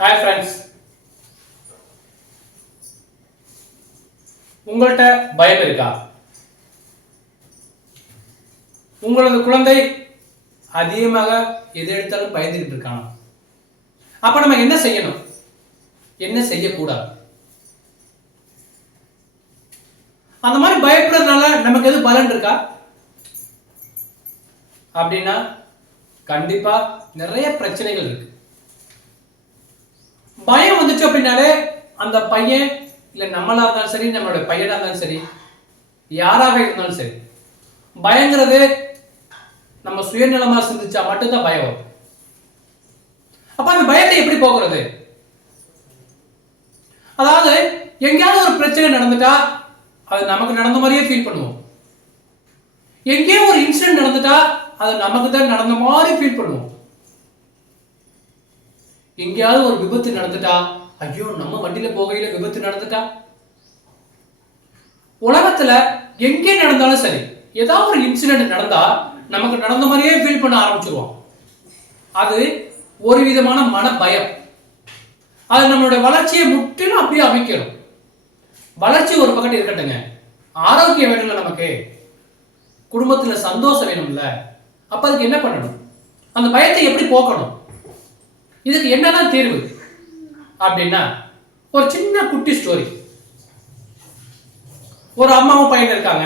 Hi friends, உங்கள்கிட்ட பயம் இருக்கா? உங்களது குழந்தை அதிகமாக எது எடுத்தாலும் பயந்துகிட்டு இருக்காங்க. அப்ப நம்ம என்ன செய்யணும், என்ன செய்யக்கூடாது? அந்த மாதிரி பயப்படுறதுனால நமக்கு எது பலன் இருக்கா அப்படின்னா கண்டிப்பா நிறைய பிரச்சனைகள் இருக்கு. பயம் வந்துச்சு அப்படின்னாலே அந்த பையன் இல்ல நம்மளா இருந்தாலும் சரி, நம்மளோட பையனா இருந்தாலும் சரி, யாராக இருந்தாலும் சரி, பயங்கிறது நம்ம சுயநலமா சிந்திச்சா மட்டும்தான் பயம் வரும். அப்ப அந்த பயத்தை எப்படி போக்குறது? அதாவது எங்கேயாவது ஒரு பிரச்சனை நடந்துட்டா அது நமக்கு நடந்த மாதிரியே ஃபீல் பண்ணுவோம். எங்கேயோ ஒரு இன்சிடென்ட் நடந்துட்டா அது நமக்கு தான் நடந்த மாதிரி ஃபீல் பண்ணுவோம். எங்கேயாவது ஒரு விபத்து நடந்துட்டா, ஐயோ நம்ம வண்டியில போகையில விபத்து நடந்துட்டா. உலகத்துல எங்கே நடந்தாலும் சரி, ஏதாவது ஒரு இன்சிடென்ட் நடந்தா நமக்கு நடந்த மாதிரியே ஃபீல் பண்ண ஆரம்பிச்சிருவோம். அது ஒரு விதமான மன பயம். அது நம்மளுடைய வளர்ச்சியை முற்றிலும் அப்படியே அமைக்கணும். வளர்ச்சி ஒரு பக்கத்து இருக்கட்டுங்க, ஆரோக்கியம் வேணும்ல, நமக்கு குடும்பத்துல சந்தோஷம் வேணும்ல. அப்ப அதுக்கு என்ன பண்ணணும்? அந்த பயத்தை எப்படி போக்கணும்? இதுக்கு என்னதான் தீர்வு அப்படின்னா ஒரு சின்ன குட்டி ஸ்டோரி. ஒரு அம்மாவும் பையன் இருக்காங்க.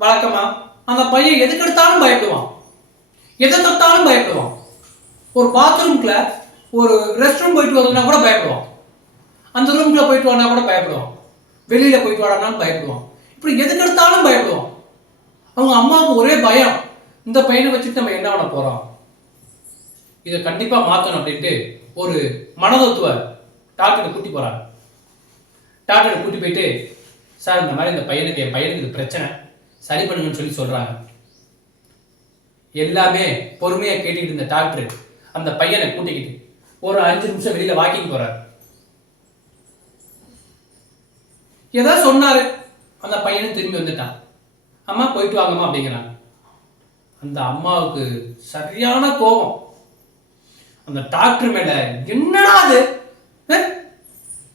வழக்கமா அந்த பையன் எதுக்கு எடுத்தாலும் பயப்படுவான், எதை தொட்டாலும் பயப்படுவான். ஒரு பாத்ரூம்ல ஒரு ரெஸ்ட் ரூம் போயிட்டு வரதுனா கூட பயப்படுவான், அந்த ரூம்ல போயிட்டு வரனா கூட பயப்படுவான், வெளியில போயிட்டு வரானாலும் பயப்படுவான். இப்படி எதுக்கு எடுத்தாலும் பயப்படுவான். அவங்க அம்மாவுக்கு ஒரே பயம், இந்த பையனை வச்சுட்டு நம்ம என்ன பண்ண போறோம், இதை கண்டிப்பா மாத்தணும் அப்படின்ட்டு ஒரு மனதத்துவ டாக்டர் கூட்டி போறாங்க. டாக்டர் கூட்டி போயிட்டு, சார் இந்த மாதிரி இந்த பையனுக்கு, என் பையனுக்கு இது பிரச்சனை, சரி பண்ணுங்கன்னு சொல்லி சொல்றாங்க. எல்லாமே பொறுமையா கேட்டுக்கிட்டு இருந்த டாக்டர் அந்த பையனை கூட்டிக்கிட்டு ஒரு 5 நிமிஷம் வெளியில வாக்கிங் போறாரு. ஏதோ சொன்னாரு, அந்த பையனும் திரும்பி வந்துட்டான். அம்மா போயிட்டு வாங்கம்மா அப்படிங்கிறாங்க. அந்த அம்மாவுக்கு சரியான கோபம். அந்த டாக்டர் மேல, என்னடா அது,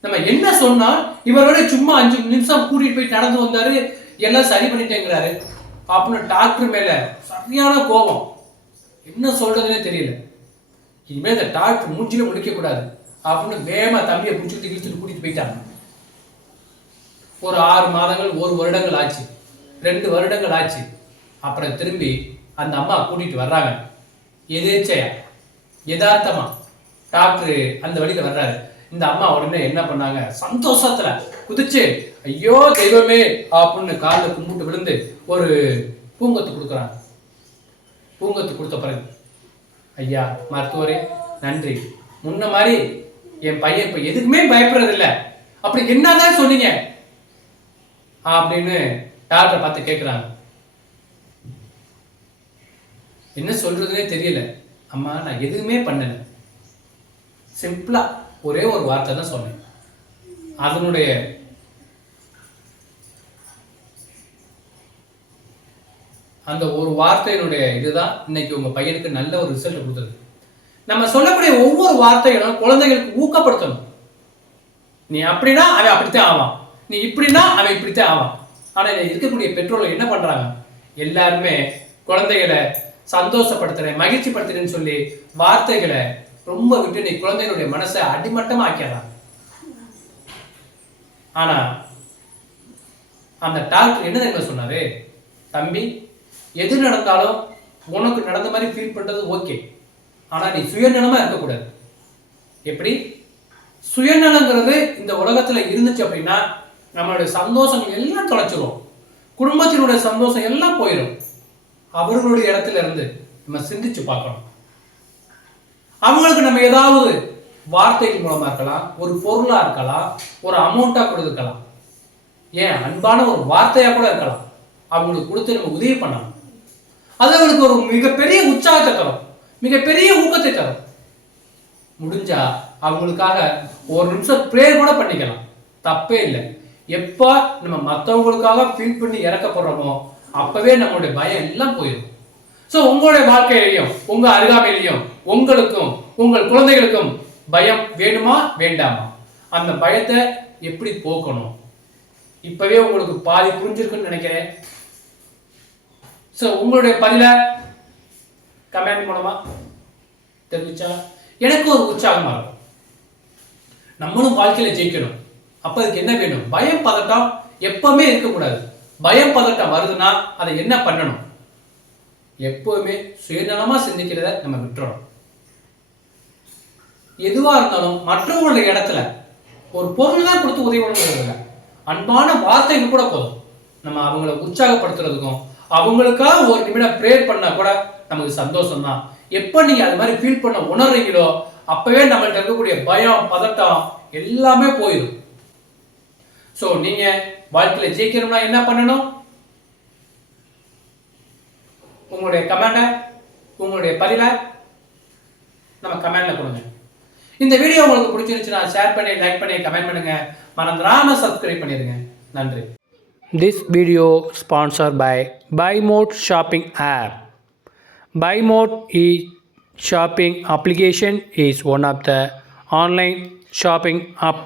நம்ம என்ன சொன்னா இவரோட சும்மா 5 நிமிஷம் கூட்டிட்டு போய் நடந்து வந்தாரு, எல்லாம் சரி பண்ணிட்டேங்கிறாரு அப்படின்னு டாக்டர் மேல சரியான கோபம். என்ன சொல்றதுன்னே தெரியல. இனிமேல் இந்த டாக்டர் மூஞ்சில முடிக்க கூடாது அப்படின்னு வேகமா தம்பியை பிடிச்சிட்டு இழுத்துட்டு கூட்டிட்டு போயிட்டாங்க. ஒரு 6 மாதங்கள், 1 வருடங்கள் ஆச்சு, 2 வருடங்கள் ஆச்சு. அப்புறம் திரும்பி அந்த அம்மா கூட்டிட்டு வர்றாங்க. எதேச்சையா, யதார்த்தமா டாக்டர் அந்த வழியில வர்றாரு. இந்த அம்மா உடனே என்ன பண்ணாங்க, சந்தோஷத்துல குதிச்சு, ஐயோ தெய்வமே அப்படின்னு காலில் கும்பிட்டு விழுந்து ஒரு பூங்கொத்து கொடுக்குறாங்க. பூங்கொத்து கொடுத்த பிறகு, ஐயா மருத்துவரே நன்றி, முன்ன மாதிரி என் பையன் இப்ப எதுக்குமே பயப்படுறது இல்லை, அப்படி என்னதான் சொன்னீங்க அப்படின்னு டாக்டரை பார்த்து கேட்குறாங்க. என்ன சொல்றதுன்னே தெரியல அம்மா, நான் எதுவுமே பண்ணல, சிம்பிளா ஒரே ஒரு வார்த்தை தான் சொன்னேன். அதனுடைய அந்த ஒரு வார்த்தையினுடைய இதுதான் இன்னைக்கு உங்க பையனுக்கு நல்ல ஒரு ரிசல்ட் கொடுத்தது. நம்ம சொல்லக்கூடிய ஒவ்வொரு வார்த்தைகளும் குழந்தைகளுக்கு ஊக்கப்படுத்தணும். நீ அப்படின்னா அவன் அப்படித்தான் ஆவான், நீ இப்படின்னா அவன் இப்படித்தான் ஆவான். ஆனா இருக்கக்கூடிய பெற்றோர்கள் என்ன பண்றாங்க, எல்லாருமே குழந்தைகளை சந்தோஷப்படுத்துறேன், மகிழ்ச்சி படுத்துறேன்னு சொல்லி வார்த்தைகளை ரொம்ப விட்டு நீ குழந்தைகளுடைய மனசை அடிமட்டமா ஆக்கிடுறாங்க. ஆனா அந்த டாக்டர் என்ன தெரியுமா சொன்னாரு, தம்பி எது நடந்தாலும் உனக்கு நடந்த மாதிரி ஃபீல் பண்றது ஓகே, ஆனா நீ சுயநலமா இருக்கக்கூடாது. எப்படி சுயநலங்கிறது இந்த உலகத்துல இருந்துச்சு அப்படின்னா நம்மளுடைய சந்தோஷங்கள் எல்லாம் தொலைச்சிரும், குடும்பத்தினுடைய சந்தோஷம் எல்லாம் போயிடும். அவர்களுடைய இடத்துல இருந்து நம்ம சிந்திச்சு பார்க்கணும். அவங்களுக்கு நம்ம ஏதாவது வார்த்தைகள் மூலமா இருக்கலாம், ஒரு பொருளா இருக்கலாம், ஒரு அமௌண்டா கொடுக்கலாம், ஏன் அன்பான ஒரு வார்த்தையா கூட இருக்கலாம். அவங்களுக்கு கொடுத்து நம்ம உதவி பண்ணலாம். அது அவங்களுக்கு ஒரு மிகப்பெரிய உற்சாகத்தை தரும், மிகப்பெரிய ஊக்கத்தை தரும். முடிஞ்சா அவங்களுக்காக 1 நிமிஷம் ப்ரேயர் கூட பண்ணிக்கலாம், தப்பே இல்லை. எப்ப நம்ம மற்றவங்களுக்காக ஃபீல் பண்ணி இறக்கப்படுறோமோ அப்பவே நம்மளுடைய பயம் எல்லாம் போயிடும். ஸோ உங்களுடைய வாழ்க்கையிலையும் உங்க அருகாமையிலையும் உங்களுக்கும் உங்கள் குழந்தைகளுக்கும் பயம் வேணுமா வேண்டாமா, அந்த பயத்தை எப்படி போக்கணும், இப்பவே உங்களுக்கு பாதி புரிஞ்சிருக்குன்னு நினைக்கிறேன். ஸோ உங்களுடைய பதிலை கமெண்ட் மூலமா தெரிவிச்சா எனக்கு ஒரு உற்சாகமா இருக்கும். நம்மளும் வாழ்க்கையில ஜெயிக்கணும். அப்ப அதுக்கு என்ன வேணும்? பயம் பதட்டம் எப்பவுமே இருக்கக்கூடாது. பயம் பதட்டம் வருதுன்னா அதை என்ன பண்ணணும்? எப்பவுமே சுயநலமா சிந்திக்கிறத நம்ம விட்டுறோம். எதுவா இருந்தாலும் மற்றவங்களுடைய இடத்துல ஒரு பொருள் தான் கொடுத்து உதவி பண்ணுறது, அன்பான வார்த்தைகள் கூட போதும். நம்ம அவங்கள உற்சாகப்படுத்துறதுக்கும் அவங்களுக்காக ஒரு நிமிடம் ப்ரேயர் பண்ணா கூட நமக்கு சந்தோஷம் தான். எப்ப நீங்க அது மாதிரி ஃபீல் பண்ண உணர்றீங்களோ அப்பவே நம்மள்ட்ட இருக்கக்கூடிய பயம் பதட்டம் எல்லாமே போயிடும். ஸோ நீங்க வாழ்க்கையில ஜெயிக்கணும்னா என்ன பண்ணணும்? உங்களுடைய கமெண்ட, உங்களுடைய பதிலை நம்ம கமெண்ட்ல கொடுங்க. இந்த வீடியோ உங்களுக்கு பிடிச்சிருந்துச்சுன்னா ஷேர் பண்ணி, லைக் பண்ணி, கமெண்ட் பண்ணுங்க. மறந்துடாம சப்ஸ்கிரைப் பண்ணிடுங்க. நன்றி. This video sponsored by BuyMode shopping app. BuyMode shopping application is one of the online shopping app